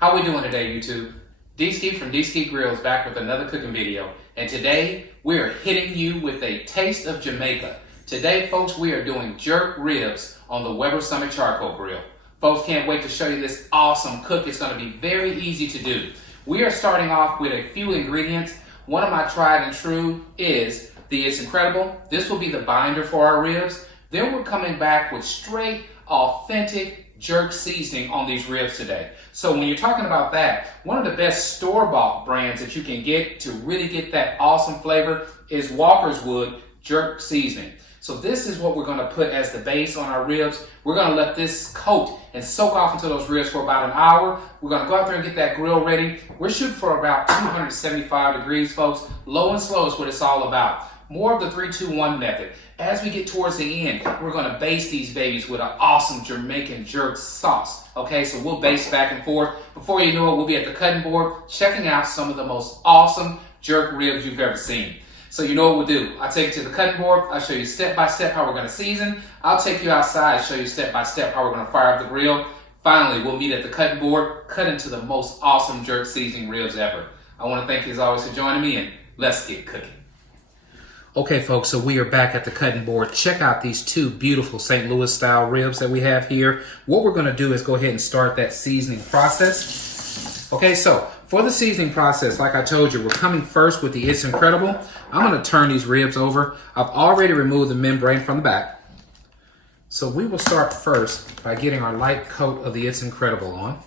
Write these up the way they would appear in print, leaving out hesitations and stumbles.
How we doing today, YouTube? D-Ski from D-Ski Grillz back with another cooking video. And today, we are hitting you with a taste of Jamaica. Today, folks, we are doing jerk ribs on the Weber Summit Charcoal Grill. Folks, can't wait to show you this awesome cook. It's going to be very easy to do. We are starting off with a few ingredients. One of my tried and true is the It's Incredible. This will be the binder for our ribs. Then we're coming back with straight, authentic jerk seasoning on these ribs today. So when you're talking about that, one of the best store-bought brands that you can get to really get that awesome flavor is Walker's Wood jerk seasoning. So this is what we're going to put as the base on our ribs. We're going to let this coat and soak off into those ribs for about an hour. We're going to go out there and get that grill ready. We're shooting for about 275 degrees, folks. Low and slow is what it's all about. More of the 3-2-1 method. As we get towards the end, we're going to baste these babies with an awesome Jamaican jerk sauce. Okay, so we'll baste back and forth. Before you know it, we'll be at the cutting board checking out some of the most awesome jerk ribs you've ever seen. So you know what we'll do. I'll take you to the cutting board. I'll show you step by step how we're going to season. I'll take you outside, show you step by step how we're going to fire up the grill. Finally, we'll meet at the cutting board, cut into the most awesome jerk seasoning ribs ever. I want to thank you as always for joining me, and let's get cooking. Okay, folks, so we are back at the cutting board. Check out these two beautiful St. Louis style ribs that we have here. What we're going to do is go ahead and start that seasoning process. Okay, so for the seasoning process, like I told you, we're coming first with the It's Incredible. I'm going to turn these ribs over. I've already removed the membrane from the back. So we will start first by getting our light coat of the It's Incredible on.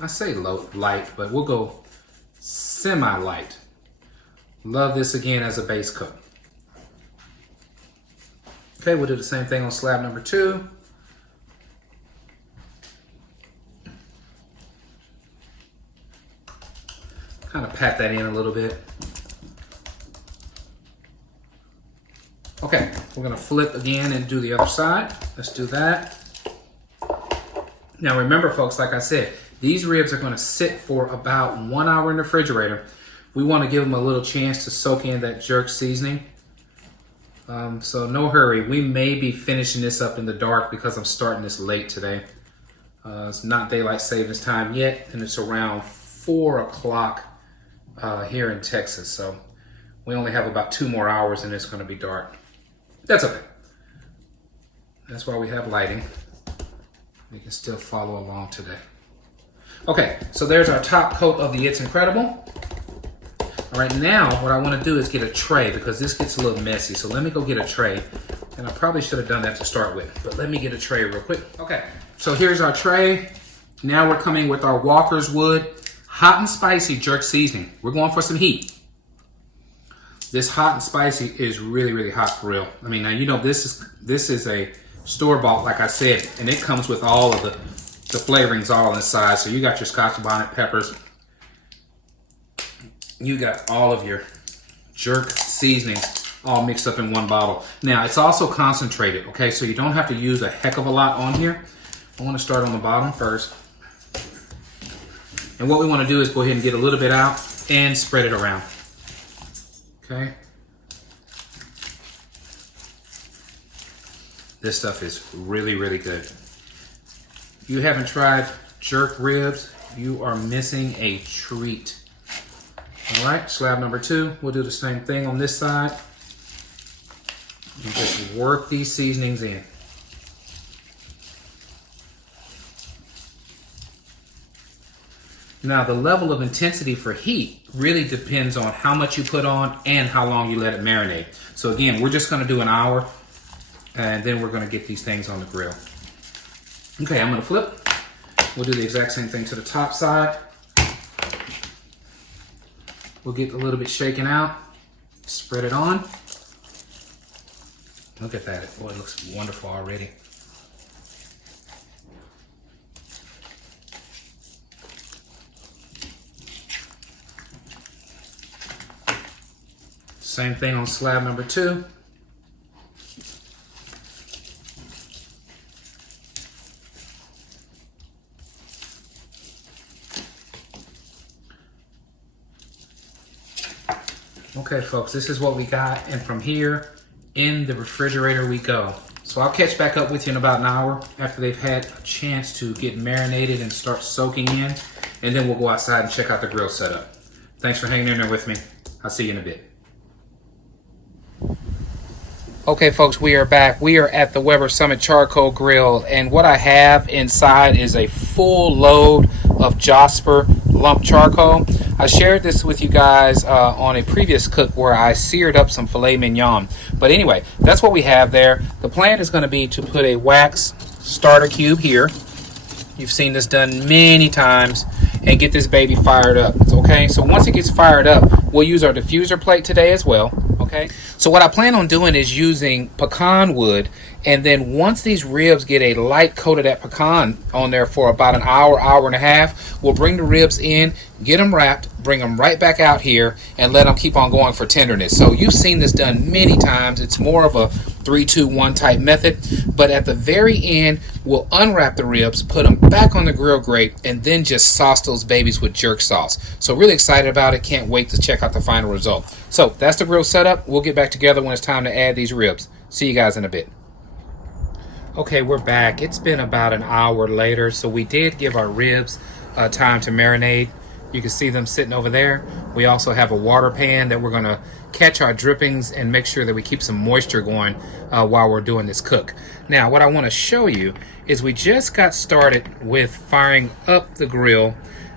I say light, but we'll go semi-light. Love this again as a base coat. Okay, we'll do the same thing on slab number 2. Kind of pat that in a little bit. Okay, we're gonna flip again and do the other side. Let's do that. Now remember, folks, like I said, these ribs are gonna sit for about 1 hour in the refrigerator. We want to give them a little chance to soak in that jerk seasoning. So no hurry. We may be finishing this up in the dark because I'm starting this late today. It's not daylight savings time yet, and it's around 4 o'clock here in Texas. So we only have about 2 more hours and it's going to be dark. That's okay. That's why we have lighting. We can still follow along today. Okay, so there's our top coat of the It's Incredible. All right, now what I want to do is get a tray because this gets a little messy. So let me go get a tray. And I probably should have done that to start with, but let me get a tray real quick. Okay, so here's our tray. Now we're coming with our Walker's Wood hot and spicy jerk seasoning. We're going for some heat. This hot and spicy is really, really hot for real. I mean, now you know this is a store-bought, like I said, and it comes with all of the flavorings all inside. So you got your Scotch bonnet peppers. You got all of your jerk seasoning all mixed up in one bottle. Now, it's also concentrated, okay? So you don't have to use a heck of a lot on here. I want to start on the bottom first. And what we want to do is go ahead and get a little bit out and spread it around. Okay? This stuff is really, really good. If you haven't tried jerk ribs, you are missing a treat. All right, slab number 2. We'll do the same thing on this side. And just work these seasonings in. Now, the level of intensity for heat really depends on how much you put on and how long you let it marinate. So again, we're just gonna do an hour and then we're gonna get these things on the grill. Okay, I'm gonna flip. We'll do the exact same thing to the top side. We'll get a little bit shaken out, spread it on. Look at that, boy, it looks wonderful already. Same thing on slab number 2. Okay, folks, this is what we got, and from here in the refrigerator we go. So So I'll catch back up with you in about an hour after they've had a chance to get marinated and start soaking in. And then we'll go outside and check out the grill setup. Thanks for hanging in there with me. I'll see you in a bit. Okay, folks, we are back. We are at the Weber Summit Charcoal Grill, and what I have inside is a full load of Jasper lump charcoal. I shared this with you guys on a previous cook where I seared up some filet mignon. But anyway, that's what we have there. The plan is going to be to put a wax starter cube here. You've seen this done many times, and get this baby fired up. Okay, so once it gets fired up, we'll use our diffuser plate today as well. Okay, so what I plan on doing is using pecan wood, and then once these ribs get a light coat of that pecan on there for about an hour, hour and a half, we'll bring the ribs in, get them wrapped, bring them right back out here, and let them keep on going for tenderness. So you've seen this done many times. It's more of a 3-2-1 type method, but at the very end, we'll unwrap the ribs, put them back on the grill grate, and then just sauce those babies with jerk sauce. So really excited about it. Can't wait to check out the final result. So that's the grill setup. We'll get back together when it's time to add these ribs. See you guys in a bit. Okay, we're back. It's been about an hour later, so we did give our ribs time to marinate. You can see them sitting over there. We also have a water pan that we're going to catch our drippings and make sure that we keep some moisture going while we're doing this cook. Now, what I want to show you is we just got started with firing up the grill.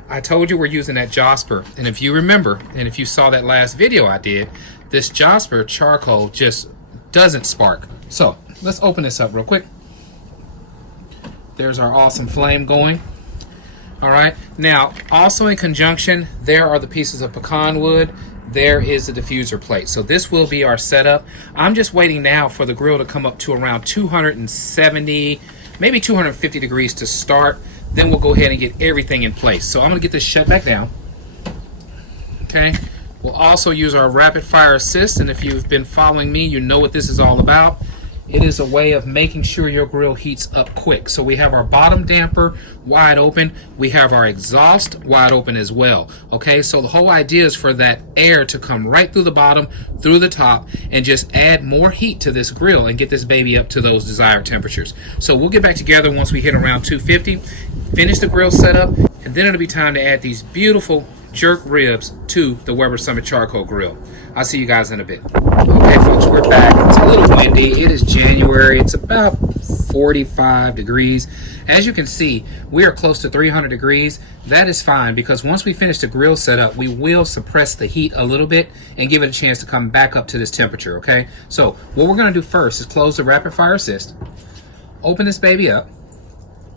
I told you we're using that Jasper, and if you remember, and if you saw that last video I did, this Jasper charcoal just doesn't spark. So let's open this up real quick. There's our awesome flame going. All right, now also in conjunction, there are the pieces of pecan wood. There is the diffuser plate. So this will be our setup. I'm just waiting now for the grill to come up to around 270, maybe 250 degrees to start. Then we'll go ahead and get everything in place. So I'm gonna get this shut back down. Okay, we'll also use our rapid fire assist, and if you've been following me, you know what this is all about. It is a way of making sure your grill heats up quick. So we have our bottom damper wide open. We have our exhaust wide open as well. Okay, so the whole idea is for that air to come right through the bottom, through the top, and just add more heat to this grill and get this baby up to those desired temperatures. So we'll get back together once we hit around 250, finish the grill setup, and then it'll be time to add these beautiful jerk ribs to the Weber Summit Charcoal Grill. I'll see you guys in a bit. Okay, folks, we're back. It's a little windy. It is January. It's about 45 degrees. As you can see, we are close to 300 degrees. That is fine because once we finish the grill setup, we will suppress the heat a little bit and give it a chance to come back up to this temperature, okay? So what we're going to do first is close the rapid fire assist, open this baby up,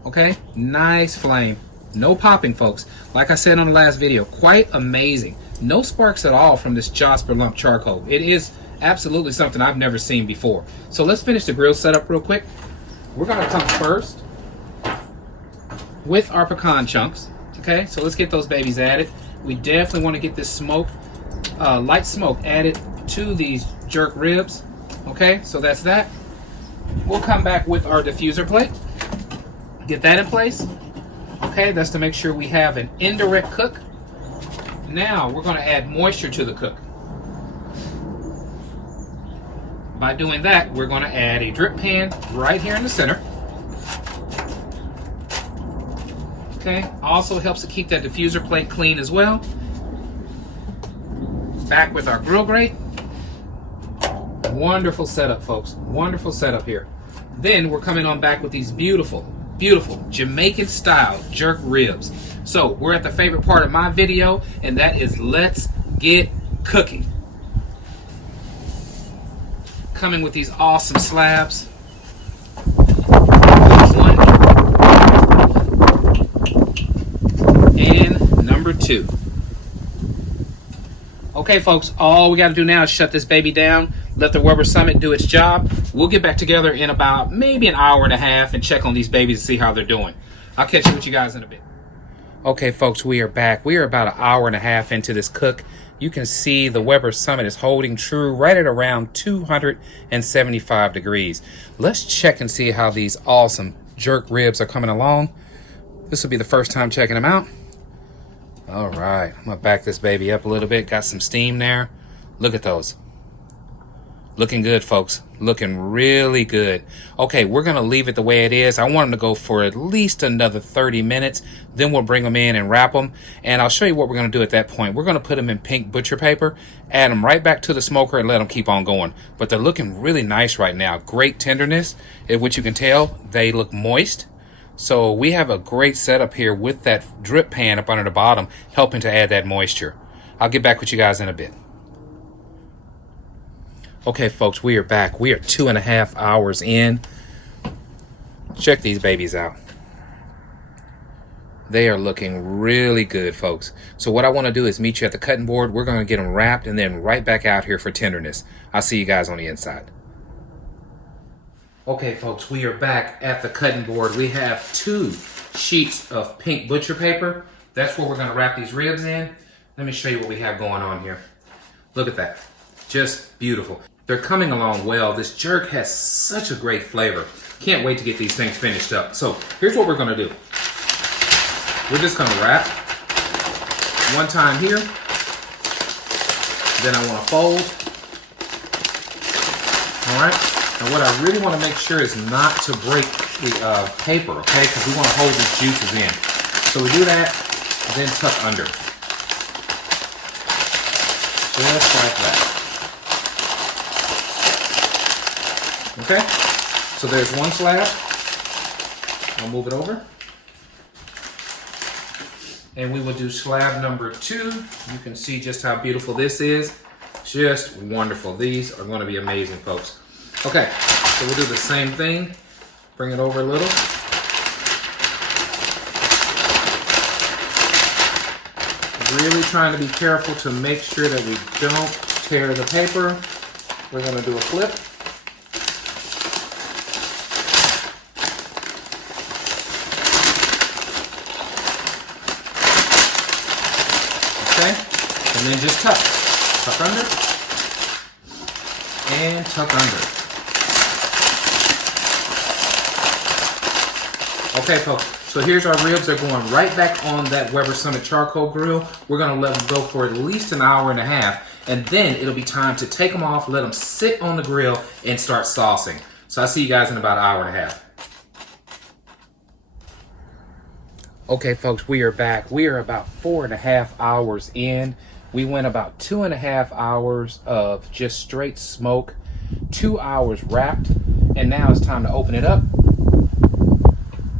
okay? Nice flame. No popping, folks. Like I said on the last video, quite amazing. No sparks at all from this Jasper lump charcoal. It is absolutely something I've never seen before. So let's finish the grill setup real quick. We're gonna come first with our pecan chunks. Okay, so let's get those babies added. We definitely want to get this smoke, light smoke added to these jerk ribs. Okay, so that's that. We'll come back with our diffuser plate. Get that in place. Okay, that's to make sure we have an indirect cook. Now we're going to add moisture to the cook. By doing that, we're going to add a drip pan right here in the center. Okay, also helps to keep that diffuser plate clean as well. Back with our grill grate. Wonderful setup, folks. Wonderful setup here. Then we're coming on back with these beautiful Jamaican style jerk ribs. So we're at the favorite part of my video, and that is let's get cooking. Coming with these awesome slabs. One and number two. Okay, folks, all we got to do now is shut this baby down. Let the Weber Summit do its job. We'll get back together in about maybe an hour and a half and check on these babies and see how they're doing. I'll catch you with you guys in a bit. Okay, folks, we are back. We are about an hour and a half into this cook. You can see the Weber Summit is holding true right at around 275 degrees. Let's check and see how these awesome jerk ribs are coming along. This will be the first time checking them out. All right, I'm gonna back this baby up a little bit. Got some steam there. Look at those. Looking good, folks. Looking really good. Okay, we're going to leave it the way it is. I want them to go for at least another 30 minutes. Then we'll bring them in and wrap them. And I'll show you what we're going to do at that point. We're going to put them in pink butcher paper, add them right back to the smoker, and let them keep on going. But they're looking really nice right now. Great tenderness, which you can tell they look moist. So we have a great setup here with that drip pan up under the bottom, helping to add that moisture. I'll get back with you guys in a bit. Okay, folks, we are back. We are 2.5 hours in. Check these babies out. They are looking really good, folks. So what I want to do is meet you at the cutting board. We're going to get them wrapped and then right back out here for tenderness. I'll see you guys on the inside. Okay, folks, we are back at the cutting board. We have 2 sheets of pink butcher paper. That's where we're going to wrap these ribs in. Let me show you what we have going on here. Look at that. Just beautiful. They're coming along well. This jerk has such a great flavor. Can't wait to get these things finished up. So here's what we're going to do. We're just going to wrap one time here. Then I want to fold. All right. And what I really want to make sure is not to break the paper, okay? Because we want to hold these juices in. So we do that, then tuck under. Just like that. Okay, so there's one slab. I'll move it over. And we will do slab number 2. You can see just how beautiful this is. Just wonderful. These are going to be amazing, folks. Okay, so we'll do the same thing. Bring it over a little. Really trying to be careful to make sure that we don't tear the paper. We're going to do a flip. And then just tuck. Tuck under. And tuck under. Okay, folks. So here's our ribs. They're going right back on that Weber Summit charcoal grill. We're going to let them go for at least an hour and a half. And then it'll be time to take them off, let them sit on the grill, and start saucing. So I'll see you guys in about an hour and a half. Okay, folks, we are back. We are about 4.5 hours in. We went about 2.5 hours of just straight smoke, 2 hours wrapped, and now it's time to open it up.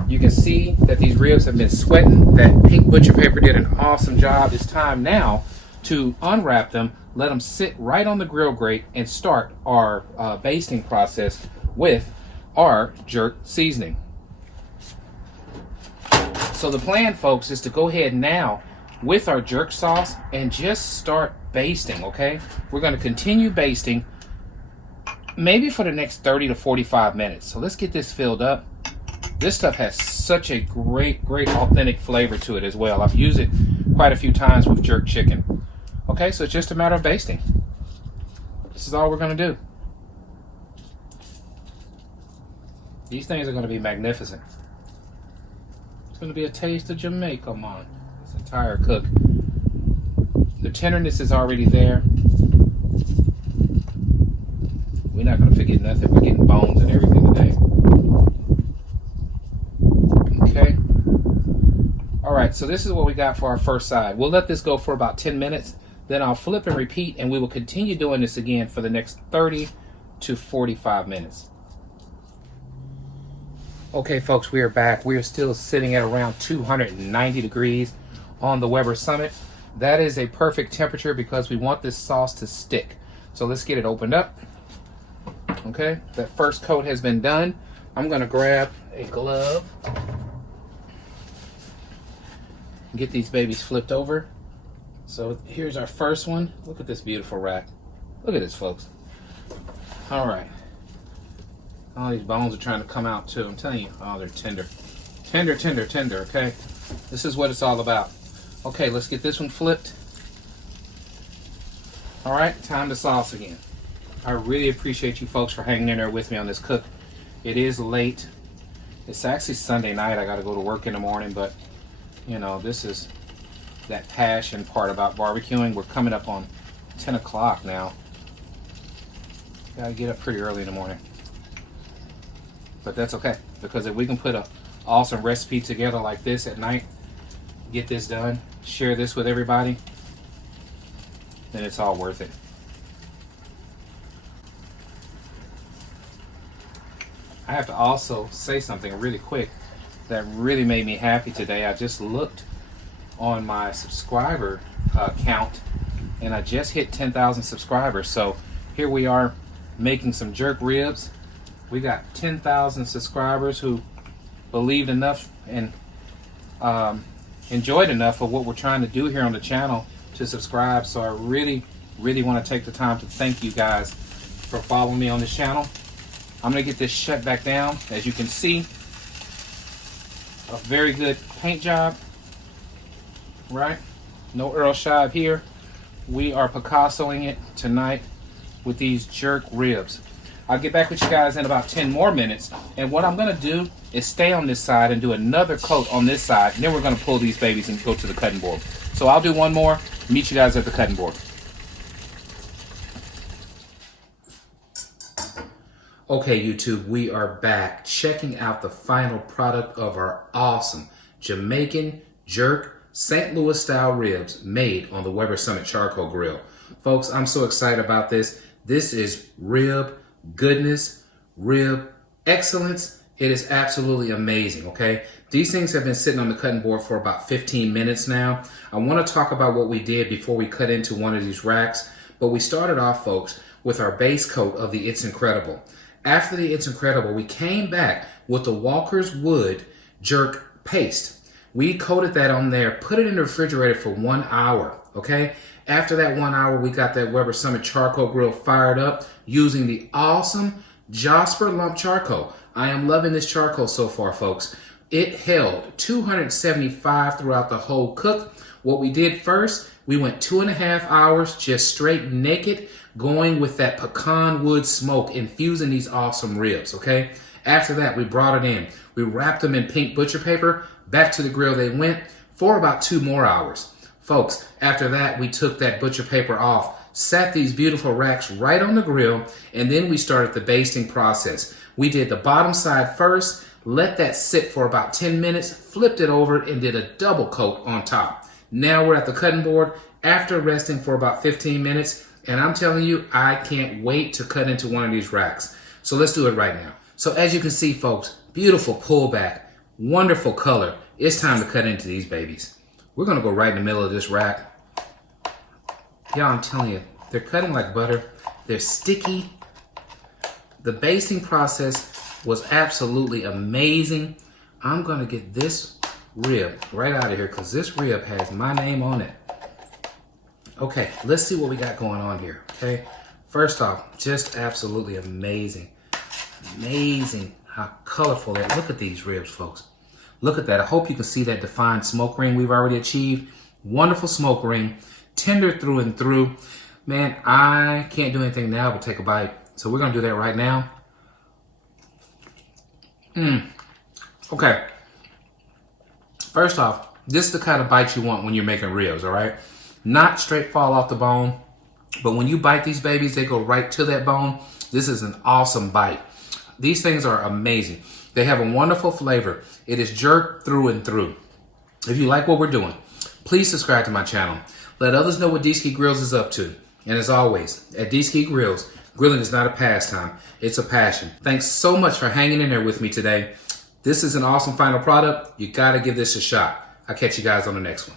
You can see that these ribs have been sweating. That pink butcher paper did an awesome job. It's time now to unwrap them, let them sit right on the grill grate, and start our basting process with our jerk seasoning. So the plan, folks, is to go ahead now with our jerk sauce and just start basting, okay? We're going to continue basting maybe for the next 30 to 45 minutes. So let's get this filled up. This stuff has such a great authentic flavor to it as well. I've used it quite a few times with jerk chicken. Okay, so it's just a matter of basting. This is all we're going to do. These things are going to be magnificent. It's going to be a taste of Jamaica, man. This entire cook. The tenderness is already there. We're not going to forget nothing. We're getting bones and everything today. Okay. All right, so this is what we got for our first side. We'll let this go for about 10 minutes. Then I'll flip and repeat, and we will continue doing this again for the next 30 to 45 minutes. Okay, folks, we are back. We are still sitting at around 290 degrees on the Weber Summit. That is a perfect temperature because we want this sauce to stick. So let's get it opened up. Okay, that first coat has been done. I'm going to grab a glove. Get these babies flipped over. So here's our first one. Look at this beautiful rack. Look at this, folks. All right. All these bones are trying to come out too. I'm telling you, oh, they're tender. Tender, tender, tender, okay? This is what it's all about. Okay, let's get this one flipped. All right, time to sauce again. I really appreciate you folks for hanging in there with me on this cook. It is late. It's actually Sunday night. I got to go to work in the morning, but you know, this is that passion part about barbecuing. We're coming up on 10 o'clock now. Gotta get up pretty early in the morning. But that's okay, because if we can put an awesome recipe together like this at night, get this done, share this with everybody, then it's all worth it. I have to also say something really quick that really made me happy today. I just looked on my subscriber count, and I just hit 10,000 subscribers. So here we are making some jerk ribs. We got 10,000 subscribers who believed enough and enjoyed enough of what we're trying to do here on the channel to subscribe. So I really want to take the time to thank you guys for following me on this channel. I'm going to get this shut back down. As you can see, a very good paint job, right? No Earl Shive here. We are Picassoing it tonight with these jerk ribs. I'll get back with you guys in about 10 more minutes. And what I'm going to do is stay on this side and do another coat on this side. And then we're going to pull these babies and go to the cutting board. So I'll do one more. Meet you guys at the cutting board. Okay, YouTube, we are back checking out the final product of our awesome Jamaican jerk St. Louis style ribs made on the Weber Summit Charcoal Grill. Folks, I'm so excited about this. This is rib goodness, rib excellence. It is absolutely amazing, okay? These things have been sitting on the cutting board for about 15 minutes now. I want to talk about what we did before we cut into one of these racks, but we started off, folks, with our base coat of the It's Incredible. After the It's Incredible, we came back with the Walker's Wood jerk paste. We coated that on there, put it in the refrigerator for 1 hour, okay? After that 1 hour, we got that Weber Summit Charcoal Grill fired up using the awesome Jasper Lump Charcoal. I am loving this charcoal so far, folks. It held 275 throughout the whole cook. What we did first, we went 2.5 hours just straight naked, going with that pecan wood smoke, infusing these awesome ribs, okay? After that, we brought it in. We wrapped them in pink butcher paper. Back to the grill they went for about 2 more hours. Folks, after that, we took that butcher paper off, sat these beautiful racks right on the grill, and then we started the basting process. We did the bottom side first, let that sit for about 10 minutes, flipped it over, and did a double coat on top. Now we're at the cutting board after resting for about 15 minutes, and I'm telling you, I can't wait to cut into one of these racks. So let's do it right now. So as you can see, folks, beautiful pullback, wonderful color. It's time to cut into these babies. We're gonna go right in the middle of this rack. Yeah, I'm telling you, they're cutting like butter. They're sticky. The basting process was absolutely amazing. I'm gonna get this rib right out of here because this rib has my name on it. Okay, let's see what we got going on here, okay? First off, just absolutely amazing. Amazing how colorful that. Look at these ribs, folks. Look at that. I hope you can see that defined smoke ring we've already achieved. Wonderful smoke ring, tender through and through. Man, I can't do anything now but take a bite. So we're gonna do that right now. Okay. First off, this is the kind of bite you want when you're making ribs, all right? Not straight fall off the bone, but when you bite these babies, they go right to that bone. This is an awesome bite. These things are amazing. They have a wonderful flavor. It is jerk through and through. If you like what we're doing, please subscribe to my channel. Let others know what D-Ski Grillz is up to. And as always, at D-Ski Grillz, grilling is not a pastime, it's a passion. Thanks so much for hanging in there with me today. This is an awesome final product. You gotta give this a shot. I'll catch you guys on the next one.